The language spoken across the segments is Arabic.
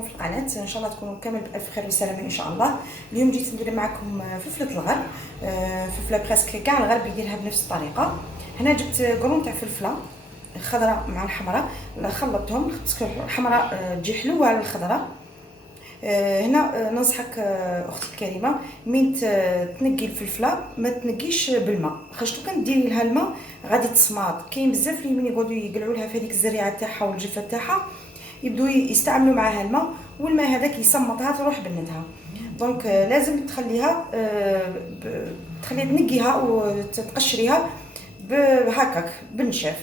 في القناه ان شاء الله تكونوا كامل بالف خير وسلامه ان شاء الله. اليوم جيت ندير معكم فلفله الغرب، فلفله بريسك كاع الغرب يديرها بنفس الطريقه. هنا جبت قرون تاع فلفله الخضراء مع الحمراء، خلطتهم باسكو الحمراء تجي حلوه على الخضراء. هنا ننصحك اختي الكريمه من تنقي الفلفله ما تنقيش بالماء، خاطر كان ديري لها الماء غادي تصماد. كاين بزاف اللي من يقعدوا يقلعوا لها في هذيك الزريعه تاعها والجفه تاعها، يبداو يستعملوا معاها الماء، والماء هذاك يصمتها تروح بنتها. دونك لازم تخليها تنقيها وتقشريها هكاك بالنشاف.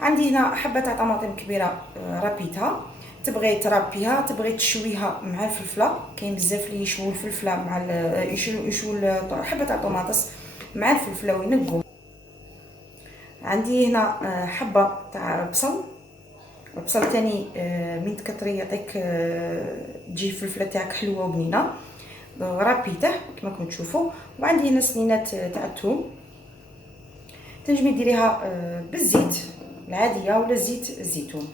عندي هنا حبه تاع طماطم كبيره ربيتها، تبغي تربيها تبغي تشويها مع الفلفله. كاين بزاف اللي يشووا الفلفله مع يشووا حبه تاع طوماطس مع الفلفله وينقوا. عندي هنا حبه تاع بصل، البصل تاني من تكتري يعطيك تجي الفلفله تاعك حلوه وبنينه، ربيته كما راكم تشوفوا. وعندي هنا سنينات تاع الثوم، تنجمي ديريها بالزيت العاديه ولا زيت الزيتون.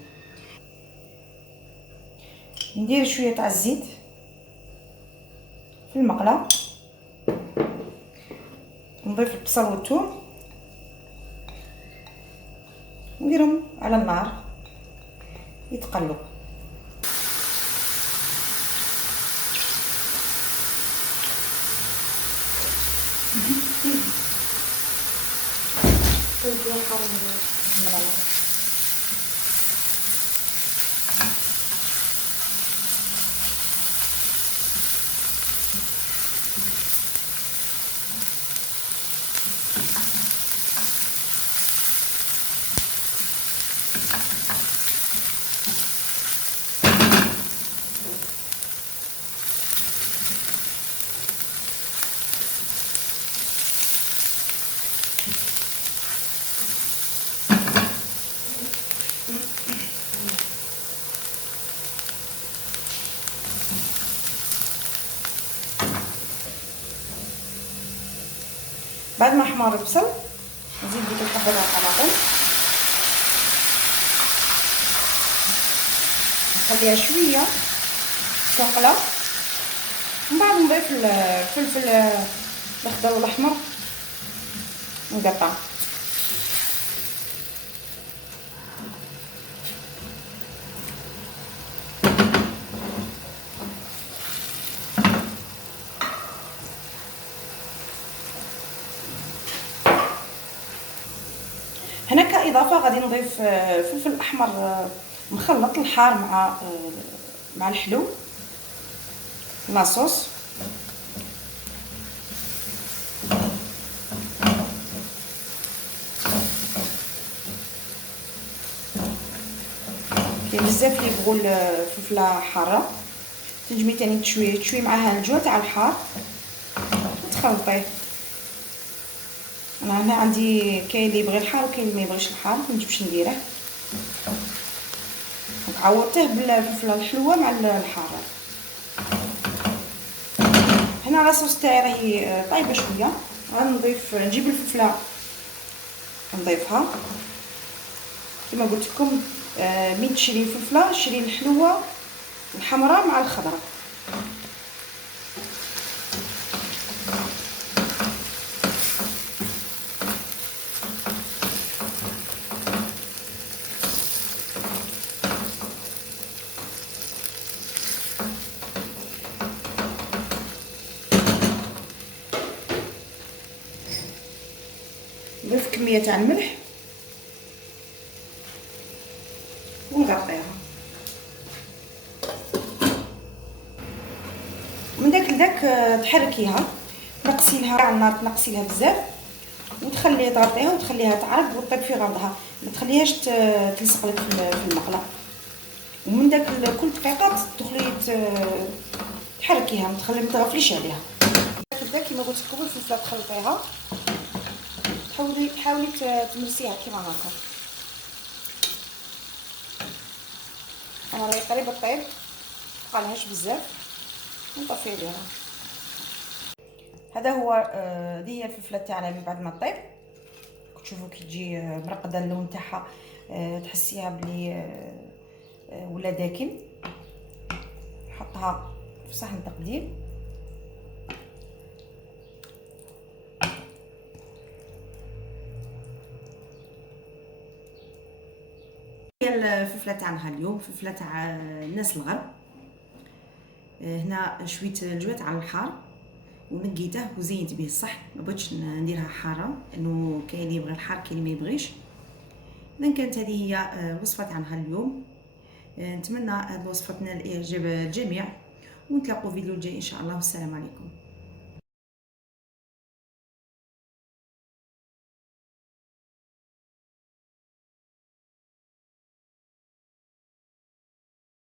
ندير شويه تاع الزيت في المقله، نضيف البصل والثوم نديرهم على النار يتقلوا. بعد ما حمر البصل نزيد ديك الحبه تاع الطماطم، نخليها شويه تقلى، من بعد نضيف الفلفل الاخضر والاحمر مقطع. هنا كاضافه غادي نضيف فلفل احمر مخلط الحار مع الحلو لاصوص. كاين بزاف اللي يبغوا الفلفله حاره، تنجمي تاني تشوي معاها الجو تاع الحار وتخلطيه. انا هنا عندي كاين اللي يبغي الحار وكاين اللي ما يبغيش الحار، منجمش نديره، عوضته بالفلفله الحلوه مع الحاره. هنا لاصوص تاعي راهي طايبه شويه، غنضيف نجيب الفلفله نضيفها كما قلت لكم. من تشري الفلفله شري الحلوه الحمراء مع الخضراء. نضيف كميه تاع الملح ونغطيها. من داك لداك تحركيها، تنقصي لها على النار، تنقصي لها بزاف وتخليها تغطيها وتخليها تعرق وتطيب في غرضها، ما تخليهاش تلصق لك في المقله. ومن داك كل دقيقه تدخلي تحركيها، ما تغفليش عليها. كدا كيما قلت لكم الفلفله تخلطيها، حاولي تمرسيها كيما هكا. انا راهي قريبه طيب، مبقالهاش بزاف ونطفي عليها. هذا هو هذه هي الفلفله تاعنا من بعد ما طيب. تشوفوا كي تجي مرقده اللون تاعها، تحسيها بلي ولا داكن. نحطها في صحن تقديم. هي الفلفله تاعنا اليوم فلفله تاع الناس الغرب. هنا شويه الجوات على الحار ونقيته وزينت به الصح، ما بغيتش نديرها حاره لانه كاين اللي يبغي الحار كاين اللي ما يبغيش. اذا كانت هذه هي وصفه تاعنا اليوم. نتمنى هذه الوصفه تنال اعجاب الجميع، ونتلاقوا فيديو الجاي ان شاء الله، والسلام عليكم.